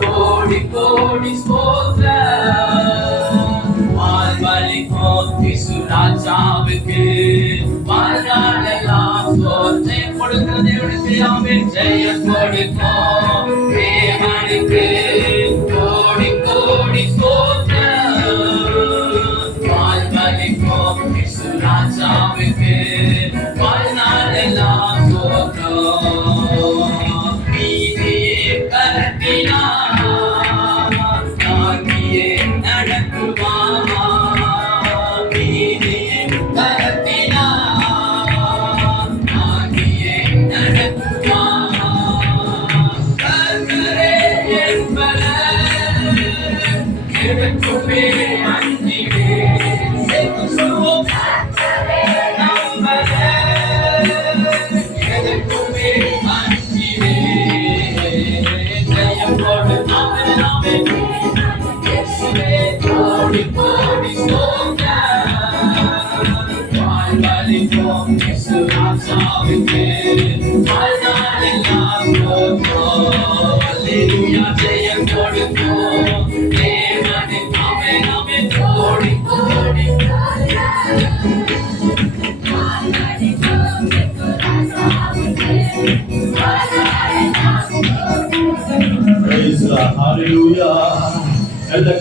கோடி கோடி ராஜாவுக்கு வாழ்நாளெல்லாம் ஜெயம் கொடுக்கிற தேவனுக்கு ஆமென். ஜெயம் கொடுக்கும் தேவனுக்கு கோடி கோடி வாழ்வழிக்கும் ராஜாவுக்கு வாழ்நாளெல்லாம்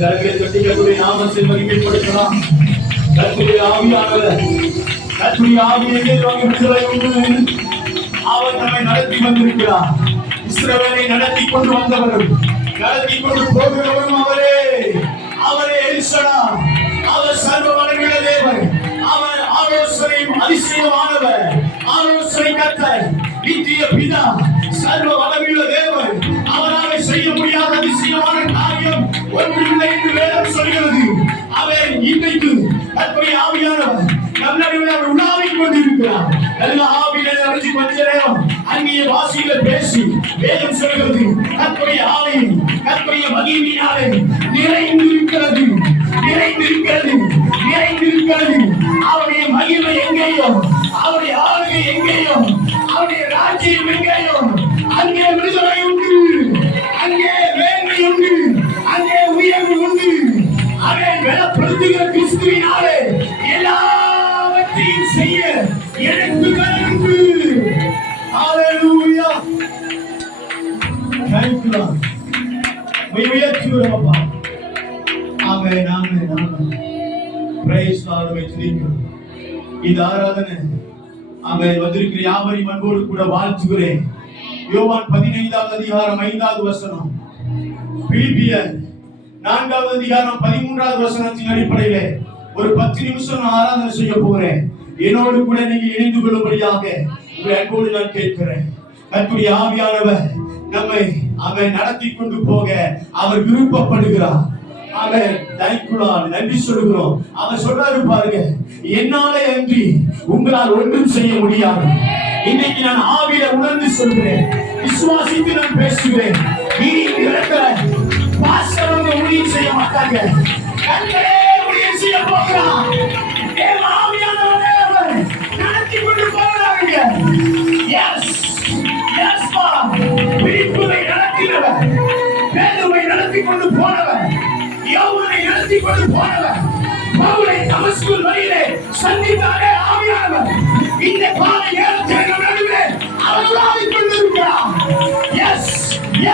கரங்களை தட்டி கர்த்தருடைய நாமத்தை மகிமைப்படுத்தலாம். கர்த்தருடைய ஆவியானவர் கர்த்தருடைய ஆவியை விடுதலை உண்டு. அவர் நம்மை நடத்தி வந்திருக்கிறார். இஸ்ரவேலை நடத்தி கொண்டு வந்தவரும் நடத்தி கொண்டு போகிறவரும் அவரே. அவரே எலிசடா. அவர் சர்வ வல்லமையுள்ள தேவன். அவர் ஆலோசனையும் அதிசயமானவர். ஆலோசனை கர்த்தர், நித்திய பிதா, சர்வ வல்லமையுள்ள தேவன். அவரால் செய்ய முடியாத அதிசயமான காரியம் ஒன்றுமில்லை என்று வேதம் சொல்கிறது. அவர் இன்றைக்கு கர்த்தருடைய ஆவியானவர் நம்முடைய உலாவிக் கொண்டிருக்கிறார். எல்லா ஆவியிலே அழைத்து கொஞ்ச நேரம் அந்நிய பாஷையில பேசி வேதம் சொல்கிறது கர்த்தருடைய ஆவி கர்த்தருடைய மகிமையினாலே நிறைந்திருக்கிறது. அவருடைய மகிமை எங்கேயோ, அவருடைய ஆளுகை எங்கேயோ, அவருடைய ராஜ்யம் எங்கேயோ, அங்கே விடுதலை உண்டு, அங்கே மேன்மை உண்டு, அங்கே உயர்வு உண்டு. அதை வெளிப்படுத்துகிற கிறிஸ்துவினாலே எல்லாவற்றையும் செய்ய எனக்கு கருத்து. ஹalleluya. Thank you Lord. We உயர்த்துகிறோம் அப்பா. ஆமென் ஆமென் ஆமென். Praise God. இந்த ஆராதனை ஆமென் வந்திருக்கிற யாவரையும் அன்போடு கூட வாழ்த்துகிறேன். யோவான் 15வது அதிகாரம் 5வது வசனம், பிலிப்பியர் 4வது அதிகாரம் 13வது வசனத்தின் அடிப்படையிலே ஒரு 10 நிமிஷம் நான் ஆராதனை செய்ய போகிறேன். என்னோடு கூட நீங்க இணைந்து கொள்ளும்படியாக உங்களை அன்போடு நான் கேட்கிறேன். கர்த்தருடைய ஆவியானவர் நம்மை அவர் நடத்தி கொண்டு போக அவர் விருப்பப்படுகிறார். அவர் தயக்குள்ளால் நன்றி சொல்கிறோம். அவர் சொல்றாரு பாருங்க, என்னாலே அன்றி உங்களால் ஒன்றும் செய்ய முடியாது. இன்னைக்கு நான் ஆவியில உணர்ந்து சொல்கிறேன், விசுவாசித்து நான் பேசுகிறேன். இனி இருக்கிற பாஸ்டர் வந்து ஊழியம் செய்ய மாட்டாங்க, கர்த்தரே ஊழியம் செய்ய போகிறார். என் ஆவியானவரே அவர் நடத்தி கொண்டு போகிறாங்க. எஸ் எஸ் பா, பிலிப்புவை நடத்தினவர், பேதுருவை நடத்தி கொண்டு போனவர், யோவானை நடத்தி கொண்டு போனவர், பவுலை தமஸ்குவின் வழியிலே சந்தித்தாரே ஆவியானவர். இந்த கால நேரத்தில் நம் நடுவே அவர் உலாவிக் கொண்டிருக்கிறார். எஸ்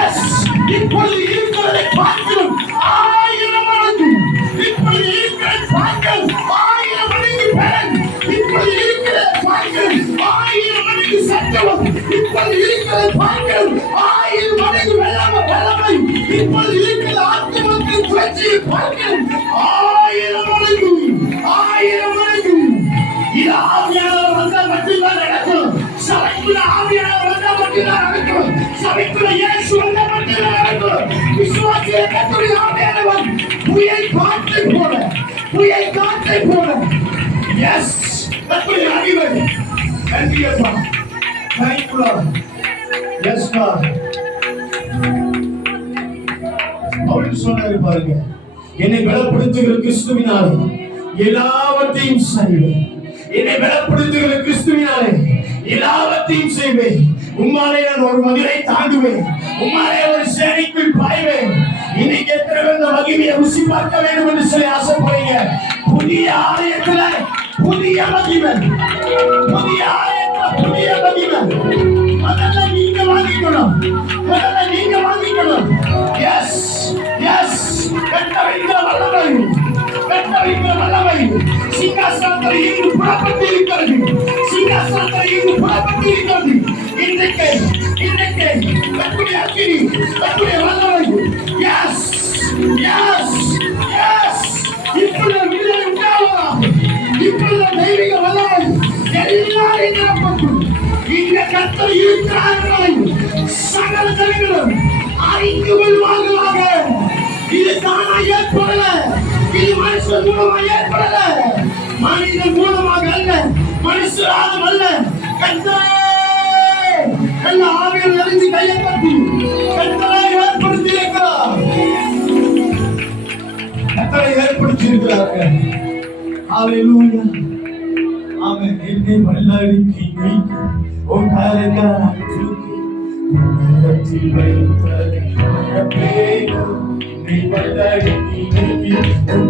எஸ், இப்பொழுது இருக்கிறதை பார்க்கிறோம் 1000 மடங்கு. இப்பொழுது இருக்கிறதை பார்க்கிறோம் 1000 மடங்கு பலன். இப்பொழுது இருக்கிறதை பார்க்கிறோம் 1000 மடங்கு சத்துவம். இப்பொழுது இருக்கிறதை பார்க்கிறோம் 1000 மடங்கு வல்லமை. இப்பொழுது இருக்கிற ஆத்மாவின் சுழற்சியை பார்க்கிறோம் 1000 மடங்கு 1000 மடங்கு. இது ஆவியான நன்றி அப்பா. Thank you Lord. Yes God. Pavul சொன்னாரு பாருங்க, என்னை பலப்படுத்துகிற கிறிஸ்துவினாலே எல்லாவற்றையும் செய்வேன். என்னை பலப்படுத்துகிற கிறிஸ்துவினாலே எல்லாவற்றையும் செய்வேன். உம்மாலே நான் ஒரு மதிலை தாண்டுவேன். உம்மாலே ஒரு சேனைக்குள் பாய்வேன். இன்னைக்கு எத்தனை பேர் இந்த மகிமையை ருசி பார்க்க வேண்டும் என்று சொல்லி ஆசைப்படுறீங்க? புதிய ஆலயத்துல புதிய மகிமை, புதிய ஆலயத்துல புதிய மகிமை முதல்ல நீங்க வாங்கிக்கணும். முதல்ல நீங்க வாங்கிக்கணும். எஸ் எஸ் கட்டளைங்கிற வல்லமை, கட்டளைங்கிற வல்லமை சிங்காசனத்தில் இருந்து புறப்பட்டு இருக்கிறது. சிங்காசனத்தில் இருந்து புறப்பட்டு இருக்கிறது. இன்றைக்கு இன்றைக்கு கட்டுடைய அக்கினி, கட்டுடைய வல்லமை. எஸ் எஸ் எஸ் இப்பொழுது விடுதலை உண்டாவதாக. இப்பொழுது தெய்வீக வல்லமை எல்லாரையும் நிரப்பட்டு இங்க கர்த்தர் இருக்கிறார்கள் சகல ஜனங்களும் அறிந்து கொள்வார்களாக. இது தானா ஏற்படல, இது மனுஷன் மூலமா ஏற்படல, மனிதன் மூலமாக அல்ல, மனுஷராலும் அல்ல. கர்த்தரே எல்லா ஆவியும் அறிந்து கையை தட்டி கர்த்தரை ஏற்படுத்தி இருக்கிறார். கர்த்தரை ஏற்படுத்தி இருக்கிறார்கள். ஹalleluya. ஆமென். என்னை வல்லடிக்கு நீக்கி உன் கரங்களால் தூக்கி உள்ளத்தில் வைத்ததை மறப்பேனோ. என்னை வல்லடிக்கு நீக்கி உன்